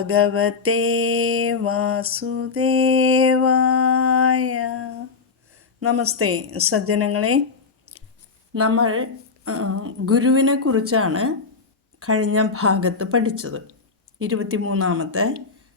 ഭഗവതേ വാസുദേവായ. നമസ്തേ സജ്ജനങ്ങളെ. നമ്മൾ ഗുരുവിനെ കുറിച്ചാണ് കഴിഞ്ഞ ഭാഗത്ത് പഠിച്ചത്. ഇരുപത്തിമൂന്നാമത്തെ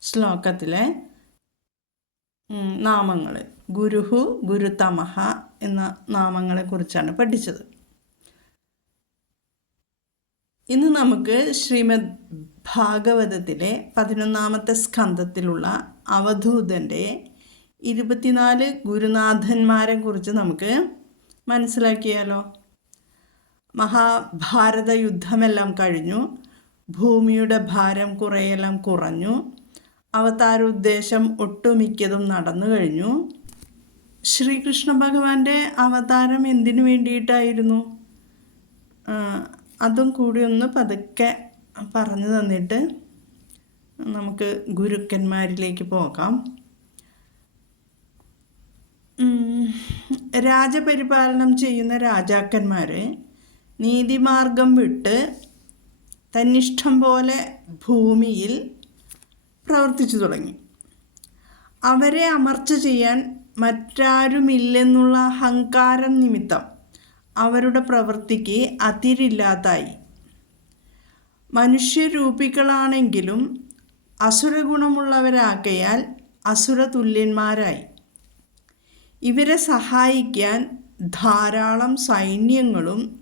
ശ്ലോകത്തിലെ നാമങ്ങൾ ഗുരുഹു ഗുരുതമഹ എന്ന നാമങ്ങളെക്കുറിച്ചാണ് പഠിച്ചത്. ഇന്ന് നമുക്ക് ശ്രീമദ് ഭാഗവതത്തിലെ പതിനൊന്നാമത്തെ സ്കന്ധത്തിലുള്ള അവധൂതന്റെ ഇരുപത്തിനാല് ഗുരുനാഥന്മാരെ കുറിച്ച് നമുക്ക് മനസ്സിലാക്കിയാലോ? മഹാഭാരത യുദ്ധമെല്ലാം കഴിഞ്ഞു. ഭൂമിയുടെ ഭാരം കുറേയെല്ലാം കുറഞ്ഞു. അവതാരോദ്ദേശം ഒട്ടുമിക്കതും നടന്നു കഴിഞ്ഞു. ശ്രീകൃഷ്ണ ഭഗവാന്റെ അവതാരം എന്തിനു വേണ്ടിയിട്ടായിരുന്നു? അതും കൂടി ഒന്ന് പതുക്കെ പറഞ്ഞു തന്നിട്ട് നമുക്ക് ഗുരുക്കന്മാരിലേക്ക് പോകാം. രാജപരിപാലനം ചെയ്യുന്ന രാജാക്കന്മാർ നീതിമാർഗം വിട്ട് തന്നിഷ്ടം പോലെ ഭൂമിയിൽ പ്രവർത്തിച്ചു തുടങ്ങി. അവരെ അമർച്ച ചെയ്യാൻ മറ്റാരുമില്ലെന്നുള്ള അഹങ്കാരം നിമിത്തം അവരുടെ പ്രവൃത്തിക്ക് അതിരില്ലാതായി. മനുഷ്യരൂപികളാണെങ്കിലും അസുരഗുണമുള്ളവരാകയാൽ അസുരതുല്യന്മാരായി. ഇവരെ സഹായിക്കാൻ ധാരാളം സൈന്യങ്ങളും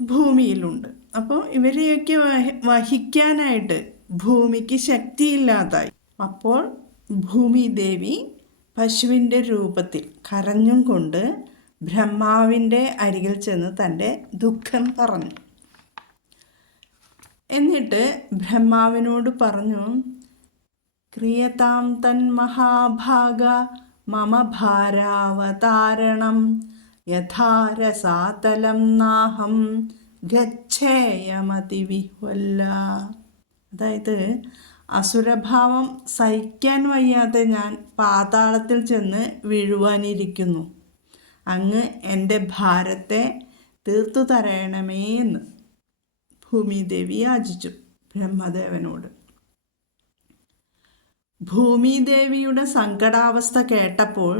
ഭൂമിയിലുണ്ട്. അപ്പോൾ ഇവരെയൊക്കെ വഹി വഹിക്കാനായിട്ട് ഭൂമിക്ക് ശക്തിയില്ലാതായി. അപ്പോൾ ഭൂമിദേവി പശുവിന്റെ രൂപത്തിൽ കരഞ്ഞും കൊണ്ട് ബ്രഹ്മാവിന്റെ അരികിൽ ചെന്ന് തന്റെ ദുഃഖം പറഞ്ഞു. എന്നിട്ട് ബ്രഹ്മാവിനോട് പറഞ്ഞു ക്രിയതാം തൻ മഹാഭാഗ മമ ഭാരാവതാരണം യഥാരസാതലം നാഹം ഗച്ഛേയമതിവിഹ്വല്ല. അതായത് അസുരഭാവം സഹിക്കാൻ വയ്യാതെ ഞാൻ പാതാളത്തിൽ ചെന്ന് വീഴുവാനിരിക്കുന്നു. അങ്ങ് എന്റെ ഭാരത്തെ തീർത്തു തരയണമേ എന്ന് ഭൂമിദേവി യാചിച്ചു ബ്രഹ്മദേവനോട്. ഭൂമിദേവിയുടെ സങ്കടാവസ്ഥ കേട്ടപ്പോൾ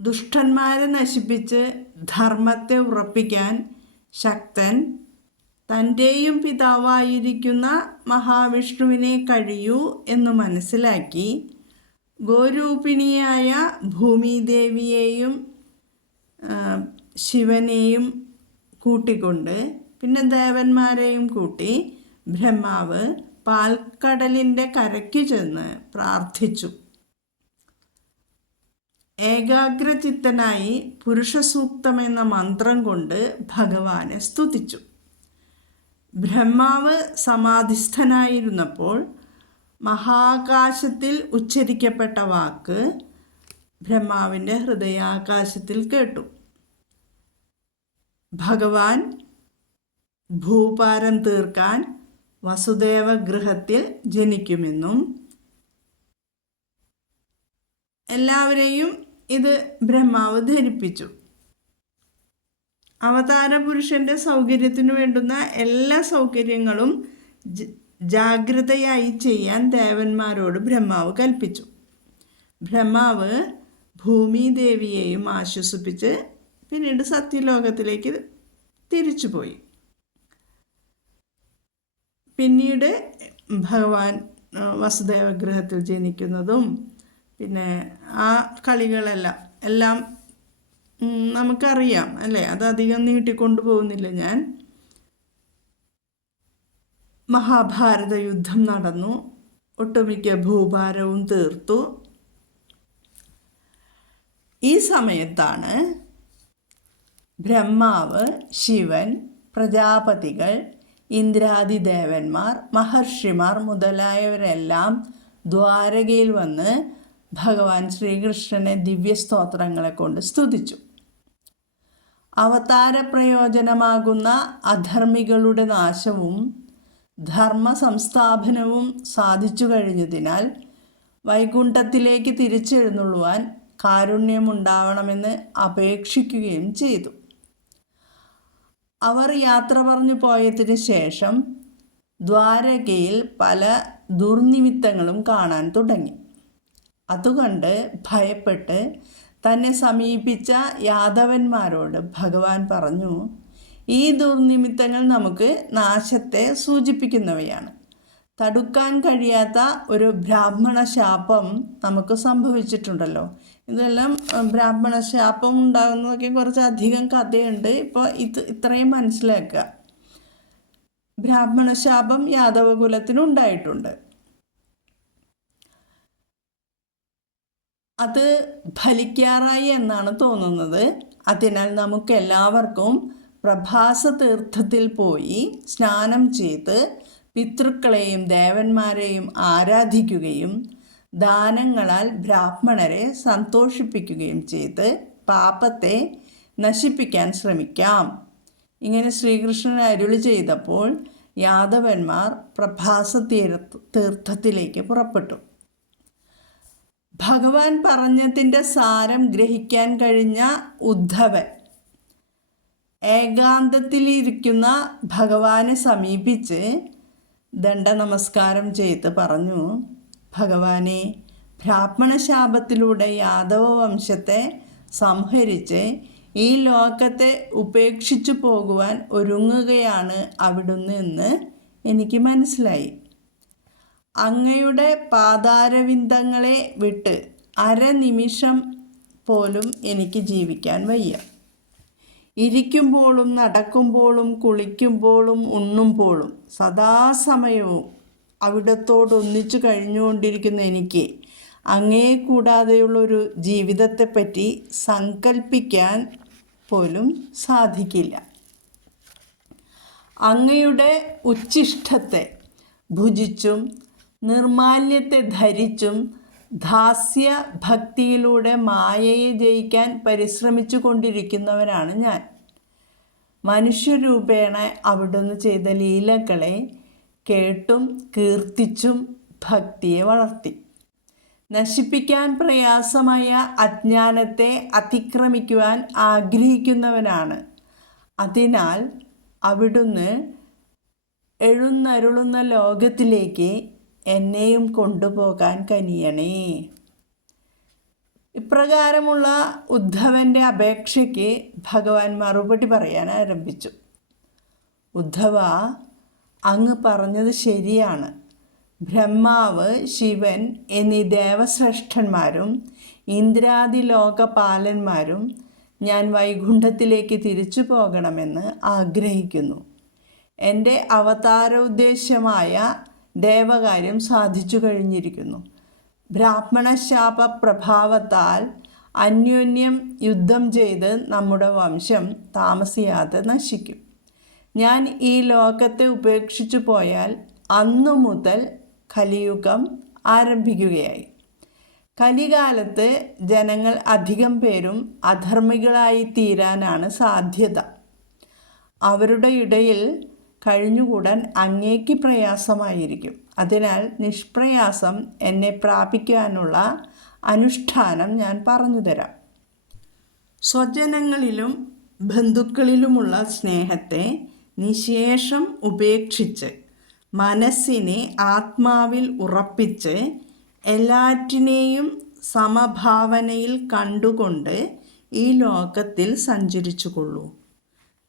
ദുഷ്ടന്മാരെ നശിപ്പിച്ച് ധർമ്മത്തെ ഉറപ്പിക്കാൻ ശക്തൻ തന്റെയും പിതാവായിരിക്കുന്ന മഹാവിഷ്ണുവിനെ കഴിയൂ എന്ന് മനസ്സിലാക്കി ഗോരൂപിണിയായ ഭൂമിദേവിയെയും ശിവനെയും കൂട്ടിക്കൊണ്ട് പിന്നെ ദേവന്മാരെയും കൂട്ടി ബ്രഹ്മാവ് പാൽക്കടലിന്റെ കരയ്ക്ക് ചെന്ന് പ്രാർത്ഥിച്ചു. ഏകാഗ്രചിത്തനായി പുരുഷസൂക്തം എന്ന മന്ത്രം കൊണ്ട് ഭഗവാനെ സ്തുതിച്ചു. ബ്രഹ്മാവ് സമാധിസ്ഥനായിരുന്നപ്പോൾ മഹാകാശത്തിൽ ഉച്ചരിക്കപ്പെട്ട വാക്ക് ബ്രഹ്മാവിന്റെ ഹൃദയാകാശത്തിൽ കേട്ടു. ഭഗവാൻ ഭൂപാരം തീർക്കാൻ വസുദേവ ഗൃഹത്തിൽ ജനിക്കുമെന്നും എല്ലാവരെയും ഇത് ബ്രഹ്മാവ് ധരിപ്പിച്ചു. അവതാര പുരുഷന്റെ സൗകര്യത്തിനു വേണ്ടുന്ന എല്ലാ സൗകര്യങ്ങളും ജാഗ്രതയായി ചെയ്യാൻ ദേവന്മാരോട് ബ്രഹ്മാവ് കൽപ്പിച്ചു. ബ്രഹ്മാവ് ഭൂമിദേവിയെയും ആശ്വസിപ്പിച്ച് പിന്നീട് സത്യലോകത്തിലേക്ക് തിരിച്ചുപോയി പിന്നീട് ഭഗവാൻ വസുദേവഗ്രഹത്തിൽ ജനിക്കുന്നതും പിന്നെ ആ കളികളെല്ലാം എല്ലാം നമുക്കറിയാം അല്ലേ? അത് അധികം നീട്ടിക്കൊണ്ടു പോകുന്നില്ല ഞാൻ. മഹാഭാരത യുദ്ധം നടന്നു. ഒട്ടുമിക്ക ഭൂഭാരവും തീർത്തു. ഈ സമയത്താണ് ബ്രഹ്മാവ് ശിവൻ പ്രജാപതികൾ ഇന്ദ്രാദിദേവന്മാർ മഹർഷിമാർ മുതലായവരെല്ലാം ദ്വാരകയിൽ വന്ന് ഭഗവാൻ ശ്രീകൃഷ്ണനെ ദിവ്യസ്തോത്രങ്ങളെ കൊണ്ട് സ്തുതിച്ചു. അവതാര പ്രയോജനമാകുന്ന അധർമ്മികളുടെ നാശവും ധർമ്മ സംസ്ഥാപനവും സാധിച്ചു കഴിഞ്ഞതിനാൽ വൈകുണ്ഠത്തിലേക്ക് തിരിച്ചെഴുന്നള്ളുവാൻ കാരുണ്യമുണ്ടാവണമെന്ന് അപേക്ഷിക്കുകയും ചെയ്തു. അവർ യാത്ര പറഞ്ഞു പോയതിന് ശേഷം ദ്വാരകയിൽ പല ദുർനിമിത്തങ്ങളും കാണാൻ തുടങ്ങി. അതുകൊണ്ട് ഭയപ്പെട്ട് തന്നെ സമീപിച്ച യാദവന്മാരോട് ഭഗവാൻ പറഞ്ഞു ഈ ദുർനിമിത്തങ്ങൾ നമുക്ക് നാശത്തെ സൂചിപ്പിക്കുന്നവയാണ്. തടുക്കാൻ കഴിയാത്ത ഒരു ബ്രാഹ്മണ ശാപം നമുക്ക് സംഭവിച്ചിട്ടുണ്ടല്ലോ. ഇതെല്ലാം ബ്രാഹ്മണ ശാപം ഉണ്ടാകുന്നതൊക്കെ കുറച്ച് അധികം കഥയുണ്ട്. ഇപ്പോൾ ഇത് ഇത്രയും മനസ്സിലാക്കുക. ബ്രാഹ്മണ ശാപം യാദവകുലത്തിനുണ്ടായിട്ടുണ്ട് അത് ഫലിക്കാറായി എന്നാണ് തോന്നുന്നത്. അതിനാൽ നമുക്ക് എല്ലാവർക്കും പ്രഭാസ തീർത്ഥത്തിൽ പോയി സ്നാനം ചെയ്ത് പിതൃക്കളെയും ദേവന്മാരെയും ആരാധിക്കുകയും ദാനങ്ങളാൽ ബ്രാഹ്മണരെ സന്തോഷിപ്പിക്കുകയും ചെയ്ത് പാപത്തെ നശിപ്പിക്കാൻ ശ്രമിക്കാം. ഇങ്ങനെ ശ്രീകൃഷ്ണൻ അരുളി ചെയ്തപ്പോൾ യാദവന്മാർ പ്രഭാസ തീർത്ഥ തീർത്ഥത്തിലേക്ക് പുറപ്പെട്ടു. ഭഗവാൻ പറഞ്ഞതിന്റെ സാരം ഗ്രഹിക്കാൻ കഴിഞ്ഞ ഉദ്ധവൻ ഏകാന്തത്തിലിരിക്കുന്ന ഭഗവാനെ സമീപിച്ച് ദണ്ഡ നമസ്കാരം ചെയ്ത് പറഞ്ഞു ഭഗവാനെ ബ്രാഹ്മണ ശാപത്തിലൂടെ യാദവ വംശത്തെ സംഹരിച്ച് ഈ ലോകത്തെ ഉപേക്ഷിച്ചു പോകുവാൻ ഒരുങ്ങുകയാണ് അവിടുന്ന് എന്ന് എനിക്ക് മനസ്സിലായി. അങ്ങയുടെ പാതാരവിന്ദങ്ങളെ വിട്ട് അരനിമിഷം പോലും എനിക്ക് ജീവിക്കാൻ വയ്യ. ഇരിക്കുമ്പോഴും നടക്കുമ്പോഴും കുളിക്കുമ്പോഴും ഉണ്ണുമ്പോഴും സദാസമയവും അവിടത്തോടൊന്നിച്ചു കഴിഞ്ഞുകൊണ്ടിരിക്കുന്ന എനിക്ക് അങ്ങേ കൂടാതെയുള്ളൊരു ജീവിതത്തെപ്പറ്റി സങ്കല്പിക്കാൻ പോലും സാധിക്കില്ല. അങ്ങയുടെ ഉച്ഛിഷ്ടത്തെ ഭുജിച്ചും നിർമാല്യത്തെ ധരിച്ചും ദാസ്യ ഭക്തിയിലൂടെ മായയെ ജയിക്കാൻ പരിശ്രമിച്ചു കൊണ്ടിരിക്കുന്നവനാണ് ഞാൻ. മനുഷ്യരൂപേണ അവിടുന്ന് ചെയ്ത ലീലകളെ കേട്ടും കീർത്തിച്ചും ഭക്തിയെ വളർത്തി. നശിപ്പിക്കാൻ പ്രയാസമായ അജ്ഞാനത്തെ അതിക്രമിക്കുവാൻ ആഗ്രഹിക്കുന്നവനാണ്. അതിനാൽ അവിടുന്ന് എഴുന്നരുളുന്ന ലോകത്തിലേക്ക് എന്നെയും കൊണ്ടുപോകാൻ കനിയണേ. ഇപ്രകാരമുള്ള ഉദ്ധവന്റെ അപേക്ഷയ്ക്ക് ഭഗവാൻ മറുപടി പറയാൻ ആരംഭിച്ചു. ഉദ്ധവ അങ്ങ് പറഞ്ഞത് ശരിയാണ്. ബ്രഹ്മാവ് ശിവൻ എന്നീ ദേവശ്രേഷ്ഠന്മാരും ഇന്ദ്രാദി ലോകപാലന്മാരും ഞാൻ വൈകുണ്ഠത്തിലേക്ക് തിരിച്ചു പോകണമെന്ന് ആഗ്രഹിക്കുന്നു. എന്റെ അവതാരോദ്ദേശമായ ദേവകാര്യം സാധിച്ചു കഴിഞ്ഞിരിക്കുന്നു. ബ്രാഹ്മണശാപ പ്രഭാവത്താൽ അന്യോന്യം യുദ്ധം ചെയ്ത് നമ്മുടെ വംശം താമസിയാതെ നശിക്കും. ഞാൻ ഈ ലോകത്തെ ഉപേക്ഷിച്ചു പോയാൽ അന്നു മുതൽ കലിയുഗം ആരംഭിക്കുകയായി. കലികാലത്ത് ജനങ്ങൾ അധികം പേരും അധർമ്മികളായി തീരാനാണ് സാധ്യത. അവരുടെ ഇടയിൽ കഴിഞ്ഞുകൂടാൻ അങ്ങേക്ക് പ്രയാസമായിരിക്കും. അതിനാൽ നിഷ്പ്രയാസം എന്നെ പ്രാപിക്കാനുള്ള അനുഷ്ഠാനം ഞാൻ പറഞ്ഞു തരാം സ്വജനങ്ങളിലും ബന്ധുക്കളിലുമുള്ള സ്നേഹത്തെ നിശേഷം ഉപേക്ഷിച്ച് മനസ്സിനെ ആത്മാവിൽ ഉറപ്പിച്ച് എല്ലാറ്റിനെയും സമഭാവനയിൽ കണ്ടുകൊണ്ട് ഈ ലോകത്തിൽ സഞ്ചരിച്ചു കൊള്ളൂ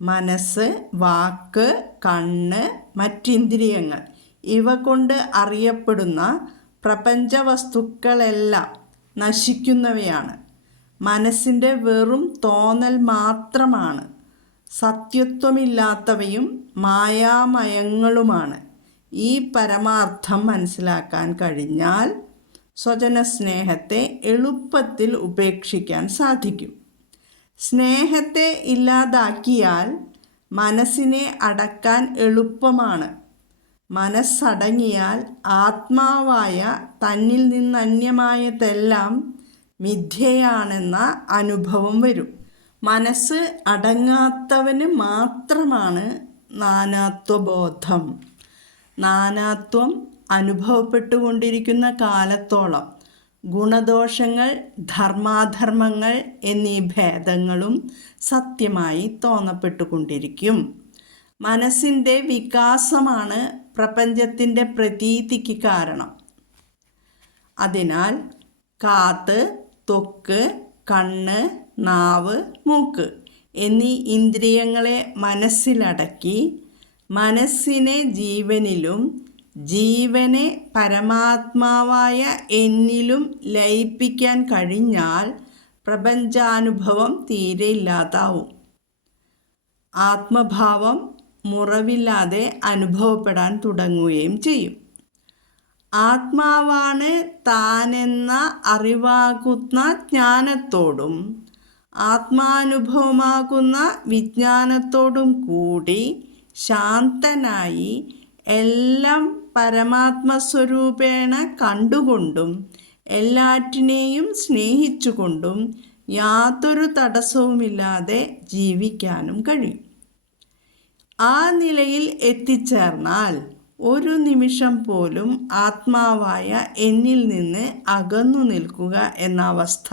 മനസ്സ് വാക്ക് കണ്ണ് മറ്റിന്ദ്രിയങ്ങൾ. ഇവ കൊണ്ട് അറിയപ്പെടുന്ന പ്രപഞ്ച വസ്തുക്കളെല്ലാം നശിക്കുന്നവയാണ്. മനസ്സിന്റെ വെറും തോന്നൽ മാത്രമാണ്. സത്യത്വമില്ലാത്തവയും മായാമയങ്ങളുമാണ്. ഈ പരമാർത്ഥം മനസ്സിലാക്കാൻ കഴിഞ്ഞാൽ സ്വജനസ്നേഹത്തെ എളുപ്പത്തിൽ ഉപേക്ഷിക്കാൻ സാധിക്കും. സ്നേഹത്തെ ഇല്ലാതാക്കിയാൽ മനസ്സിനെ അടക്കാൻ എളുപ്പമാണ്. മനസ്സടങ്ങിയാൽ ആത്മാവായ തന്നിൽ നിന്നന്യമായതെല്ലാം മിഥ്യയാണെന്ന അനുഭവം വരും. മനസ്സ് അടങ്ങാത്തവന് മാത്രമാണ് നാനാത്വബോധം. നാനാത്വം അനുഭവപ്പെട്ടുകൊണ്ടിരിക്കുന്ന കാലത്തോളം ഗുണദോഷങ്ങൾ ധർമാധർമ്മങ്ങൾ എന്നീ ഭേദങ്ങളും സത്യമായി തോന്നപ്പെട്ടുകൊണ്ടിരിക്കും. മനസ്സിന്റെ വികാസമാണ് പ്രപഞ്ചത്തിന്റെ പ്രതീതിക്ക് കാരണം. അതിനാൽ കാത്ത് തൊക്ക് കണ്ണ് നാവ് മൂക്ക് എന്നീ ഇന്ദ്രിയങ്ങളെ മനസ്സിലടക്കി മനസ്സിനെ ജീവനിലും ജീവനെ പരമാത്മാവായ എന്നിലും ലയിപ്പിക്കാൻ കഴിഞ്ഞാൽ പ്രപഞ്ചാനുഭവം തീരെ ഇല്ലാതാവും. ആത്മഭാവം മുറവില്ലാതെ അനുഭവപ്പെടാൻ തുടങ്ങുകയും ചെയ്യും. ആത്മാവാണ് താനെന്ന അറിവാകുന്ന ജ്ഞാനത്തോടും ആത്മാനുഭവമാകുന്ന വിജ്ഞാനത്തോടും കൂടി ശാന്തനായി എല്ലാം പരമാത്മസ്വരൂപേണ കണ്ടുകൊണ്ടും എല്ലാറ്റിനെയും സ്നേഹിച്ചുകൊണ്ടും യാതൊരു തടസ്സവുമില്ലാതെ ജീവിക്കാനും കഴിയും. ആ നിലയിൽ എത്തിച്ചേർന്നാൽ ഒരു നിമിഷം പോലും ആത്മാവായ എന്നിൽ നിന്ന് അകന്നു നിൽക്കുക എന്ന അവസ്ഥ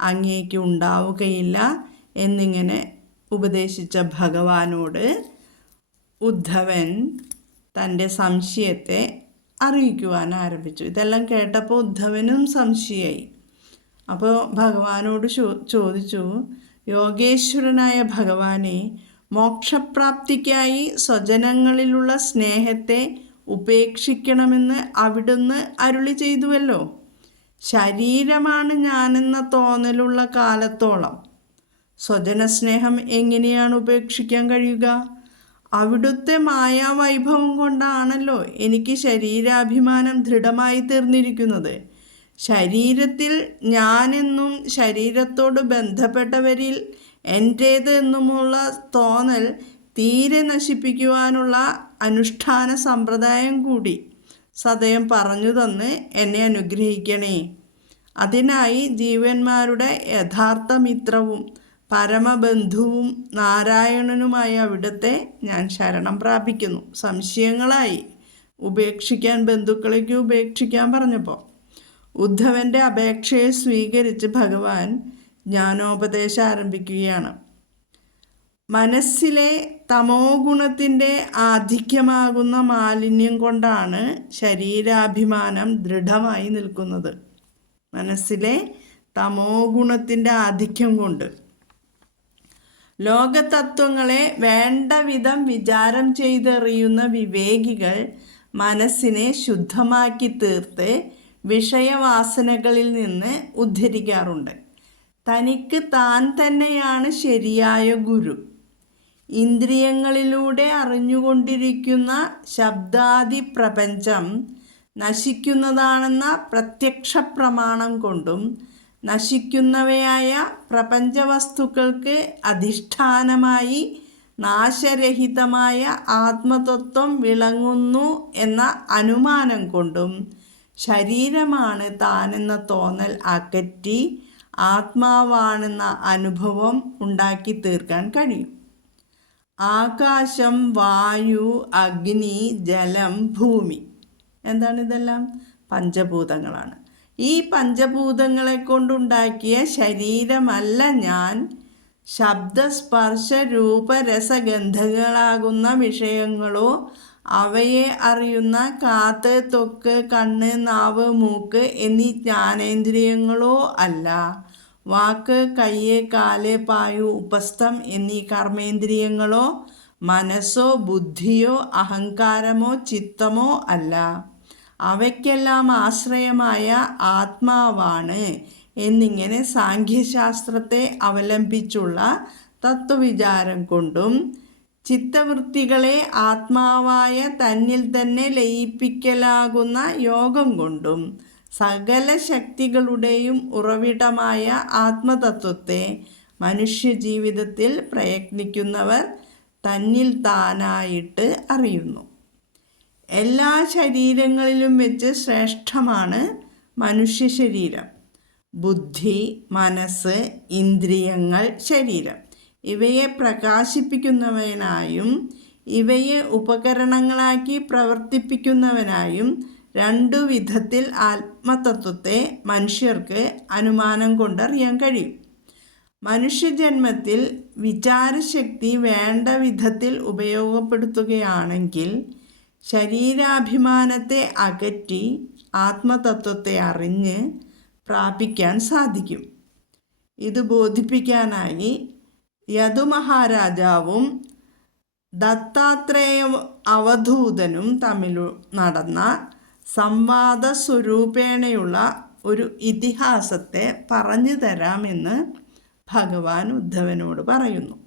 അങ്ങേക്ക് ഉണ്ടാവുകയില്ല എന്നിങ്ങനെ ഉപദേശിച്ച ഭഗവാനോട് ഉദ്ധവൻ തന്റെ സംശയത്തെ അറിയിക്കുവാൻ ആരംഭിച്ചു ഇതെല്ലാം കേട്ടപ്പോൾ ഉദ്ധവനും സംശയമായി അപ്പോൾ ഭഗവാനോട് ചോദിച്ചു യോഗേശ്വരനായ ഭഗവാനെ മോക്ഷപ്രാപ്തിക്കായി സ്വജനങ്ങളിലുള്ള സ്നേഹത്തെ ഉപേക്ഷിക്കണമെന്ന് അവിടുന്ന് അരുളി ചെയ്തുവല്ലോ. ശരീരമാണ് ഞാനെന്ന തോന്നലുള്ള കാലത്തോളം. സ്വജനസ്നേഹം എങ്ങനെയാണ് ഉപേക്ഷിക്കാൻ കഴിയുക? അവിടുത്തെ മായാവൈഭവം കൊണ്ടാണല്ലോ എനിക്ക് ശരീരാഭിമാനം ദൃഢമായി തീർന്നിരിക്കുന്നത്. ശരീരത്തിൽ ഞാനെന്നും ശരീരത്തോട് ബന്ധപ്പെട്ടവരിൽ എന്റേത് എന്നുമുള്ള തോന്നൽ തീരെ നശിപ്പിക്കുവാനുള്ള അനുഷ്ഠാന സമ്പ്രദായം കൂടി സദയം പറഞ്ഞു തന്ന് എന്നെ അനുഗ്രഹിക്കണേ. അതിനായി ജീവന്മാരുടെ യഥാർത്ഥ മിത്രവും പരമബന്ധുവും നാരായണനുമായ അവിടുത്തെ ഞാൻ ശരണം പ്രാപിക്കുന്നു. സംശയങ്ങളായി ഉപേക്ഷിക്കാൻ ബന്ധുക്കളേക്ക് ഉപേക്ഷിക്കാൻ പറഞ്ഞപ്പോൾ ഉദ്ധവന്റെ അപേക്ഷയെ സ്വീകരിച്ച് ഭഗവാൻ ജ്ഞാനോപദേശം ആരംഭിക്കുകയാണ്. മനസ്സിലെ തമോ ഗുണത്തിന്റെ ആധിക്യമാകുന്ന മാലിന്യം കൊണ്ടാണ് ശരീരാഭിമാനം ദൃഢമായി നിൽക്കുന്നത്. മനസ്സിലെ തമോ ഗുണത്തിന്റെ ആധിക്യം കൊണ്ട് ലോകതത്വങ്ങളെ വേണ്ട വിധം വിചാരം ചെയ്തെറിയുന്ന വിവേകികൾ മനസ്സിനെ ശുദ്ധമാക്കി തീർത്ത് വിഷയവാസനകളിൽ നിന്ന് ഉദ്ധരിക്കാറുണ്ട്. തനിക്ക് താൻ തന്നെയാണ് ശരിയായ ഗുരു. ഇന്ദ്രിയങ്ങളിലൂടെ അറിഞ്ഞുകൊണ്ടിരിക്കുന്ന ശബ്ദാദി പ്രപഞ്ചം നശിക്കുന്നതാണെന്ന പ്രത്യക്ഷ പ്രമാണം കൊണ്ടും നശിക്കുന്നവയായ പ്രപഞ്ചവസ്തുക്കൾക്ക് അധിഷ്ഠാനമായി നാശരഹിതമായ ആത്മതത്വം വിളങ്ങുന്നു എന്ന അനുമാനം കൊണ്ടും ശരീരമാണ് താനെന്ന തോന്നൽ അകറ്റി ആത്മാവാണെന്ന അനുഭവം ഉണ്ടാക്കി തീർക്കാൻ കഴിയും. ആകാശം വായു അഗ്നി ജലം ഭൂമി. എന്താണ് ഇതെല്ലാം? പഞ്ചഭൂതങ്ങളാണ്. ഈ പഞ്ചഭൂതങ്ങളെ കൊണ്ടുണ്ടാക്കിയ ശരീരമല്ല ഞാൻ. ശബ്ദസ്പർശ രൂപരസഗന്ധങ്ങളാകുന്ന വിഷയങ്ങളോ അവയെ അറിയുന്ന കാത്ത് തൊക്ക് കണ്ണ് നാവ് മൂക്ക് എന്നീ ജ്ഞാനേന്ദ്രിയങ്ങളോ അല്ല. വാക്ക് കയ്യ് കാൽ പായു ഉപസ്ഥം എന്നീ കർമ്മേന്ദ്രിയങ്ങളോ മനസ്സോ ബുദ്ധിയോ അഹങ്കാരമോ ചിത്തമോ അല്ല. അവയ്ക്കെല്ലാം ആശ്രയമായ ആത്മാവാണ് എന്നിങ്ങനെ സാഖ്യശാസ്ത്രത്തെ അവലംബിച്ചുള്ള തത്വവിചാരം കൊണ്ടും ചിത്തവൃത്തികളെ ആത്മാവായ തന്നിൽ തന്നെ ലയിപ്പിക്കലാകുന്ന യോഗം കൊണ്ടും സകല ശക്തികളുടെയും ഉറവിടമായ ആത്മതത്വത്തെ മനുഷ്യജീവിതത്തിൽ പ്രയത്നിക്കുന്നവർ തന്നിൽ താനായിട്ട് അറിയുന്നു. എല്ലാ ശരീരങ്ങളിലും വെച്ച് ശ്രേഷ്ഠമാണ് മനുഷ്യ ശരീരം. ബുദ്ധി മനസ്സ് ഇന്ദ്രിയങ്ങൾ ശരീരം. ഇവയെ പ്രകാശിപ്പിക്കുന്നവനായും ഇവയെ ഉപകരണങ്ങളാക്കി പ്രവർത്തിപ്പിക്കുന്നവനായും രണ്ടു വിധത്തിൽ ആത്മതത്വത്തെ മനുഷ്യർക്ക് അനുമാനം കൊണ്ടറിയാൻ കഴിയും. മനുഷ്യജന്മത്തിൽ വിചാരശക്തി വേണ്ട വിധത്തിൽ ഉപയോഗപ്പെടുത്തുകയാണെങ്കിൽ ശരീരാഭിമാനത്തെ അകറ്റി ആത്മതത്വത്തെ അറിഞ്ഞ് പ്രാപിക്കാൻ സാധിക്കും. ഇത് ബോധിപ്പിക്കാനായി യദുമഹാരാജാവും ദത്താത്രേയ അവധൂതനും തമ്മിൽ നടന്ന സംവാദ സ്വരൂപേണയുള്ള ഒരു ഇതിഹാസത്തെ പറഞ്ഞു തരാമെന്ന് ഭഗവാൻ ഉദ്ധവനോട് പറയുന്നു.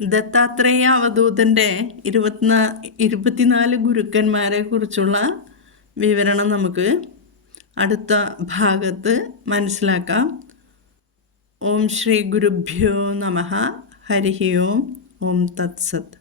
ദത്താത്രേയ അവധൂതന്റെ ഇരുപത്തിനാ ഇരുപത്തിനാല് ഗുരുക്കന്മാരെ കുറിച്ചുള്ള വിവരണം നമുക്ക് അടുത്ത ഭാഗത്ത് മനസ്സിലാക്കാം. ഓം ശ്രീ ഗുരുഭ്യോ നമ. ഹരി ഓം. ഓം തത്സത്ത്